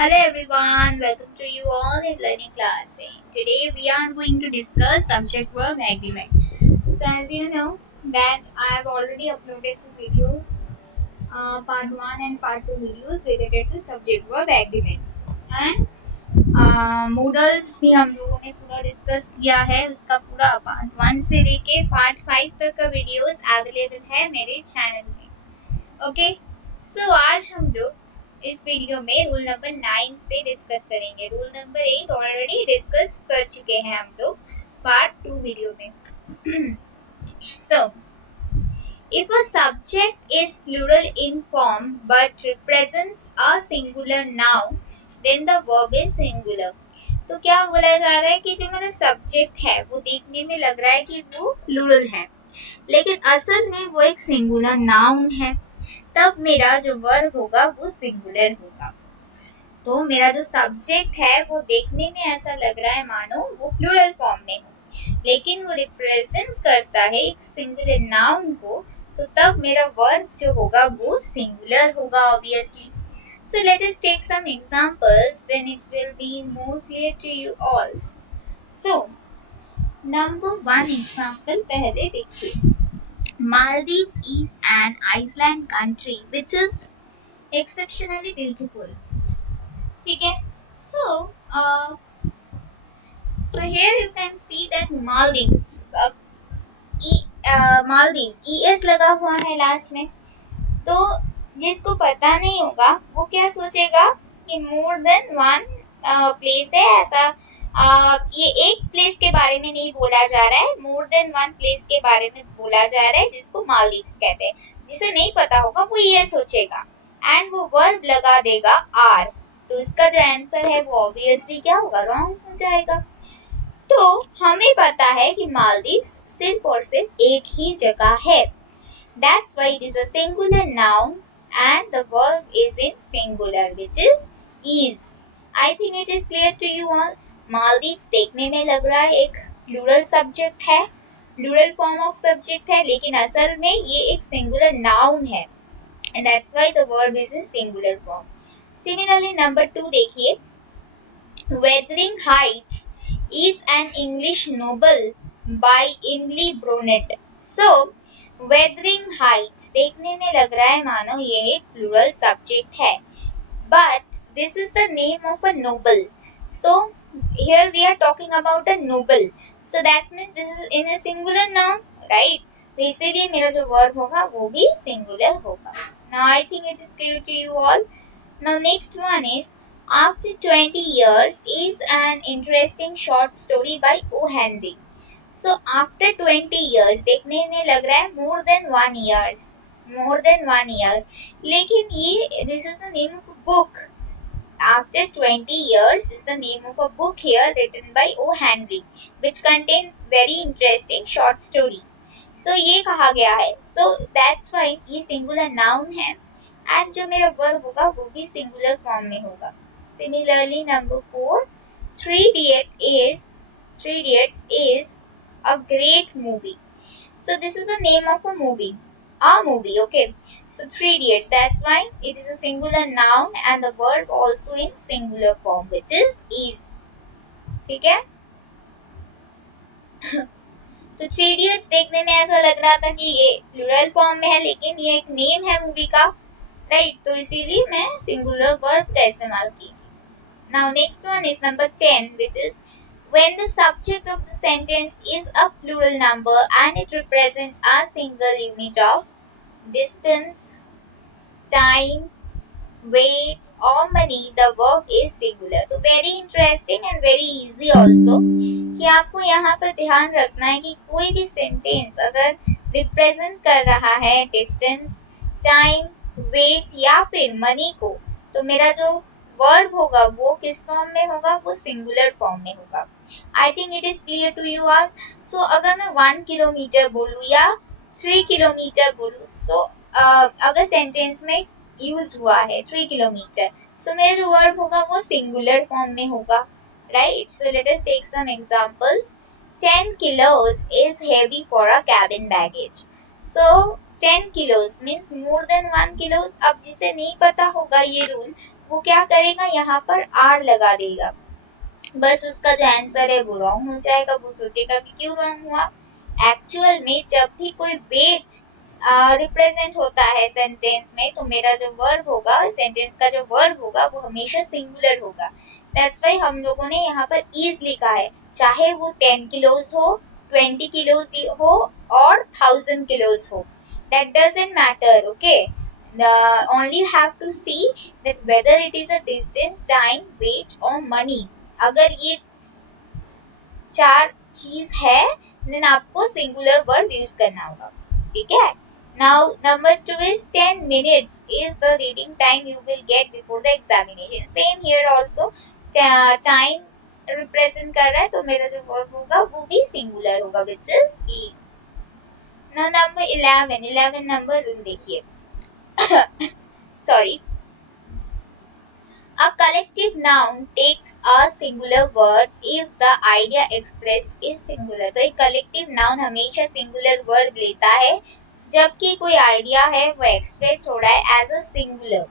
Hello everyone, welcome to you all in learning class. Today we are going to discuss subject verb agreement. So as you know that I have already uploaded two videos, part 1 and part 2 videos related to subject verb agreement. And models भी हम लोगों ने पूरा discuss किया है, उसका पूरा part 1 से लेके पार्ट 5 तक का वीडियोस अवेलेबल है मेरे चैनल में। ओके, सो आज हम लोग इस वीडियो में रूल नंबर 9 से डिस्कस करेंगे। रूल नंबर 8 ऑलरेडी डिस्कस कर चुके हैं हम लोग पार्ट 2 वीडियो में। सो if a subject is plural in form but represents a singular noun then the verb is singular। तो क्या बोला जा रहा है कि जो मेरा सब्जेक्ट है वो देखने में लग रहा है कि वो प्लूरल है, लेकिन असल में वो एक सिंगुलर नाउन है, तब मेरा जो वर्ब होगा वो सिंगुलर होगा। तो मेरा जो सब्जेक्ट है वो देखने में ऐसा लग रहा है मानो वो प्लूरल फॉर्म में हो, लेकिन वो रिप्रेजेंट करता है एक सिंगुलर नाउन को, तो तब मेरा वर्ब जो होगा वो सिंगुलर होगा obviously. So let us take some examples, then it will be more clear to you all. So number 1 example पहले देखिए। Maldives is an island country which is exceptionally beautiful। ठीक है, so here you can see that Maldives, Maldives es लगा हुआ है last में, तो जिसको पता नहीं होगा वो क्या सोचेगा कि मोर देन वन प्लेस है ऐसा। ये एक प्लेस के बारे में नहीं बोला जा रहा है, मोर देन वन प्लेस के बारे में बोला जा रहा है जिसको मालदीव्स कहते हैं। जिसे नहीं पता होगा वो ये सोचेगा एंड वो वर्ब लगा देगा आर, तो इसका जो आंसर है वो ऑब्वियसली क्या होगा, रॉन्ग हो जाएगा। तो हमें पता है कि मालदीव्स सिर्फ और सिर्फ एक ही जगह है, that's why it is a singular noun and the verb is in singular which is। I think it is clear to you all। Maldives देखने में लग रहा है एक प्लूरल सब्जेक्ट है, प्लूरल फॉर्म ऑफ सब्जेक्ट है, लेकिन असल में ये एक सिंगुलर नाउन है and that's why the verb is in singular form। Similarly number 2 देखिए, Wuthering Heights is an English novel by Emily Brontë। So Wuthering Heights देखने में लग रहा है मानो ये एक प्लूरल सब्जेक्ट है, but this is the name of a novel। So here we are talking about a novel, so that means this is in a singular noun, right? तो इसीलिए मेरा जो वर्ब होगा वो भी सिंगुलर होगा। Now I think it is clear to you all। Now next one is After 20 Years is an interesting short story by O. Henry। So after 20 years देखने में लग रहा है more than 1 years, more than 1 year, लेकिन ये this is the name of a book। After 20 years is the name of a book here written by O. Henry which contain very interesting short stories। So ये कहा गया है, so that's why ये singular noun है and जो मेरा verb होगा वो भी singular form में होगा। Similarly number 4, Three Idiots is a great movie। So this is the name of a movie, okay। So Three Idiots, that's why it is a singular noun and the verb also in singular form which is। ठीक है। तो three idiots देखने में ऐसा लग रहा था कि ये प्लूरल फॉर्म में है, लेकिन ये एक नेम है मूवी का, राइट? तो इसीलिए मैं सिंगुलर वर्ब का इस्तेमाल की। Now next one is number 10 which is when the subject of the sentence is a plural number and it represents a single unit of distance, time, weight or money, the verb is singular। तो very interesting and very easy also कि आपको यहाँ पर ध्यान रखना है कि कोई भी सेंटेंस अगर रिप्रेजेंट कर रहा है डिस्टेंस, टाइम, वेट या फिर मनी को, तो मेरा जो वर्ब होगा वो किस फॉर्म में होगा, वो सिंगुलर फॉर्म में होगा। I think it is clear to you all. So अगर मैं 1 किलोमीटर बोलूँ या 3 किलोमीटर बोलूँ, सो अगर सेंटेंस में यूज हुआ है 3 किलोमीटर, सो मेरा जो वर्ब होगा वो सिंगुलर फॉर्म में होगा, right? So let us take some examples। 10 kilos is heavy for a cabin baggage। So 10 kilos means more than 1 kilos। अब जिसे नहीं पता होगा ये रूल वो क्या करेगा, यहाँ पर आर लगा देगा, बस उसका जो आंसर है वो रॉन्ग हो जाएगा। वो सोचेगा कि क्यों रॉन्ग हुआ। एक्चुअल में जब भी कोई वेट रिप्रेजेंट होता है सेंटेंस में, तो मेरा जो वर्ब होगा, सेंटेंस का जो वर्ब होगा वो हमेशा सिंगुलर होगा। दैट्स व्हाई हम लोगों ने यहाँ पर इज लिखा है, चाहे वो 10 किलोज हो, 20 किलोज हो और 1000 किलोज हो, that doesn't matter. Okay, only you have to see that whether it is a distance, time, weight or money. अगर ये चार चीज है देन आपको सिंगुलर वर्ड यूज करना होगा, ठीक है। Now number 2 is 10 minutes is the reading time you will get before the examination. Same here also, time represent कर रहा है तो मेरा जो वर्ब होगा वो भी सिंगुलर होगा, which is. Now number 11 number rule देखिए sorry, a collective noun takes a singular word if the idea expressed is singular. तो एक collective noun हमेशा singular word लेता है जबकि कोई idea है वो express हो रहा है as a singular,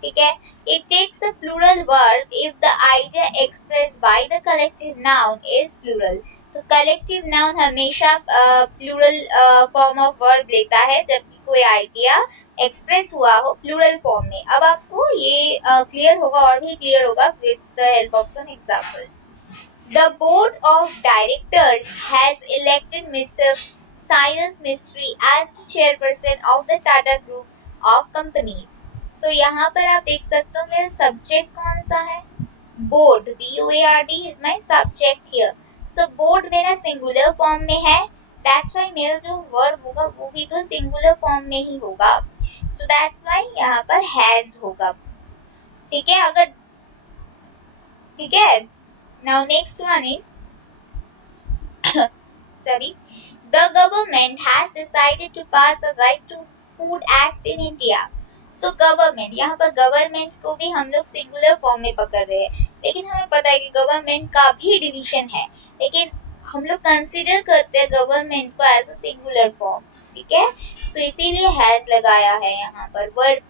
ठीक है। It takes a plural word if the idea expressed by the collective noun is plural. तो collective noun हमेशा plural form of word लेता है जबकि कोई आइडिया एक्सप्रेस हुआ हो प्लूरल फॉर्म में। अब आपको ये क्लियर होगा और भी क्लियर होगा with the help of some examples. The board of directors has elected mister Cyrus Mistry as chairperson of the Tata group of companies. So यहाँ पर आप देख सकते हो मेरा सब्जेक्ट कौन सा है, board, BOARD is my subject here. So board मेरा सिंगुलर फॉर्म में है, दैट्स व्हाई मेरा जो वर्ब होगा वो भी तो सिंगुलर फॉर्म में ही होगा, सो दैट्स व्हाई यहाँ पर हैज होगा, ठीक है। अगर ठीक है, now next one is sorry, the government has decided to pass the right to food act in India. So government, यहाँ पर गवर्नमेंट को भी हम लोग सिंगुलर फॉर्म में पकड़ रहे हैं, लेकिन हमें पता है कि गवर्नमेंट का भी डिवीजन है, लेकिन हम लोग कंसीडर करते हैं गवर्नमेंट को एज अ सिंगुलर फॉर्म, ठीक है। सो इसीलिए हैज लगाया है यहाँ पर वर्ड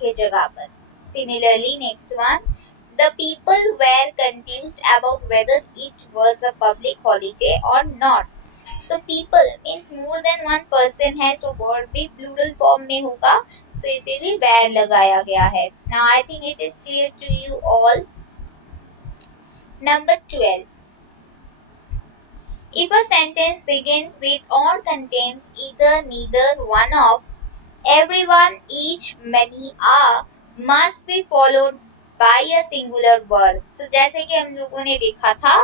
के जगह पर। Similarly next one, the people were confused about whether it was a public holiday और not. So people means more than one person है, सो वर्ड भी प्लूरल फॉर्म में होगा, सो इसीलिए वेर लगाया गया है। Now I think it is clear to you all. Number 12, if a sentence begins with or contains either, neither, one of, everyone, each, many, a, must be followed by a singular verb. तो जैसे कि हम लोगों ने देखा था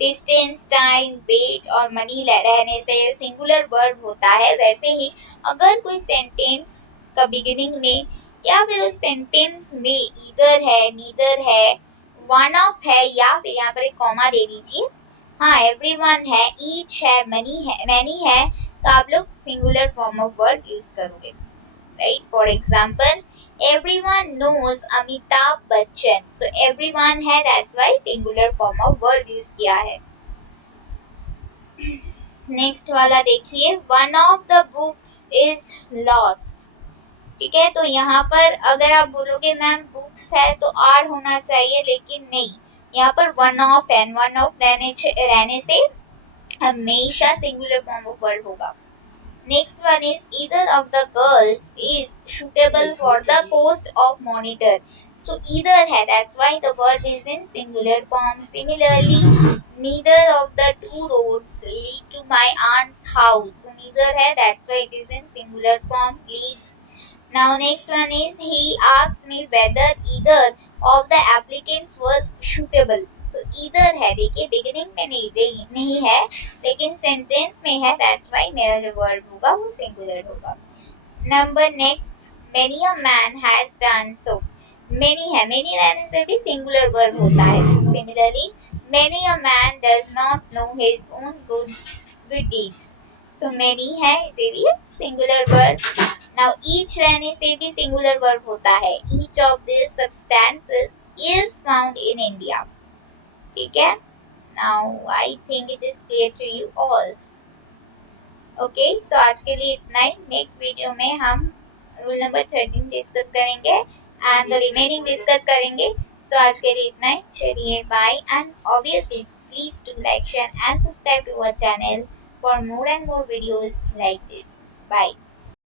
distance, time, wait और money रहने से सिंगुलर वर्ब होता है, वैसे ही अगर कोई सेंटेंस का बिगिनिंग में या फिर उस सेंटेंस में ईदर है, नीदर है, वन ऑफ है या फिर यहाँ पर एक कॉमा दे दीजिए, हाँ एवरीवन है, ईच है, मैनी है, तो आप लोग singular form of word use करोगे, right. For example everyone knows Amitabh Bachchan, so everyone है, that's why singular form of word use किया है। नेक्स्ट वाला देखिए, one of the books is lost, ठीक है। तो यहाँ पर अगर आप बोलोगे मैम बुक्स है तो आर होना चाहिए, लेकिन नहीं, यहाँ पर वन ऑफ है, वन ऑफ रहने से हमेशा सिंगुलर फॉर्म ऑफ वर्ड होगा। Next one is either of the girls is suitable for the post of monitor. So either है, that's why the word is in singular form. Similarly, neither of the two roads lead to my aunt's house. So neither है, that's why it is in singular form, leads. Now next one is he asked me whether either of the applicants was suitable. So either है, देखिए beginning में नहीं है लेकिन sentence में है, that's why मेरा जो वर्ड होगा वो सिंगुलर होगा। Number next, many a man has done so, many है, मेनी रहने से भी सिंगुलर वर्ड होता है। Similarly many a man does not know his own good deeds, so many है इसीलिए सिंगुलर वर्ड। नाउ ईच रहने से भी सिंगुलर वर्ड होता है, each of this substances is found in India, ठीक है। Now I think it is clear to you all. Okay, so आज के लिए इतना ही। नेक्स्ट वीडियो में हम रूल नंबर 13 डिस्कस करेंगे एंड द रिमेनिंग डिस्कस करेंगे। सो आज के लिए इतना ही, चलिए bye and obviously please do like share and subscribe to our channel for more and more videos like this. Bye.